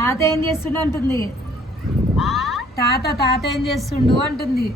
తాత ఏం చేస్తుండు అంటుంది. తాత తాత ఏం చేస్తుండు అంటుంది.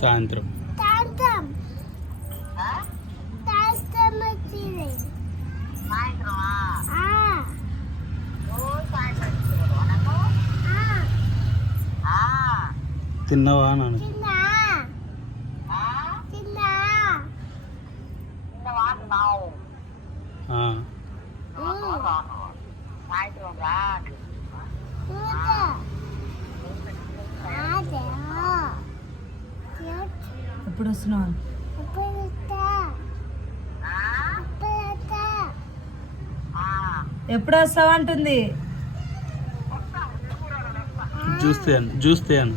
సాయంత్రం. తిన్నావా నాన్న ఆ, ఎప్పుడు వస్తున్నావు? ఎప్పుడు వస్తావు అంటుంది? జ్యూస్ తేను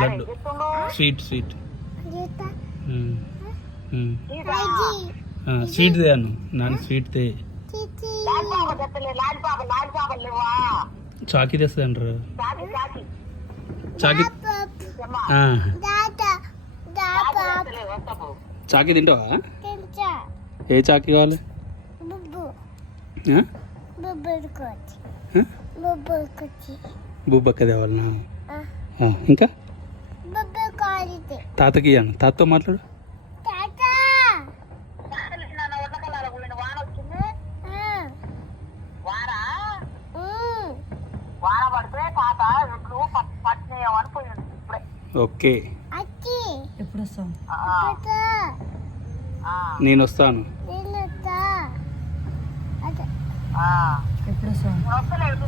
లడ్డు. Sweet sweet. స్వీట్ తేను నాన్న స్వీట్ తే చాకీ తెస్తుంది అంటారు. చాకీ. చాకీ తింటావా? ఏ చాకీ కావాలి? బుబ్బక్క తేవాలనా ఇంకా? తాతకి ఇయ్యాను తాతతో మాట్లాడు. వాన పడితే తాత ఎట్లు పట్టినేయమని పోయింది ఇప్పుడే. ఓకే. ఎప్పుడు వస్తావు నేను వస్తాను ఎప్పుడు వస్తావు వస్తలేదు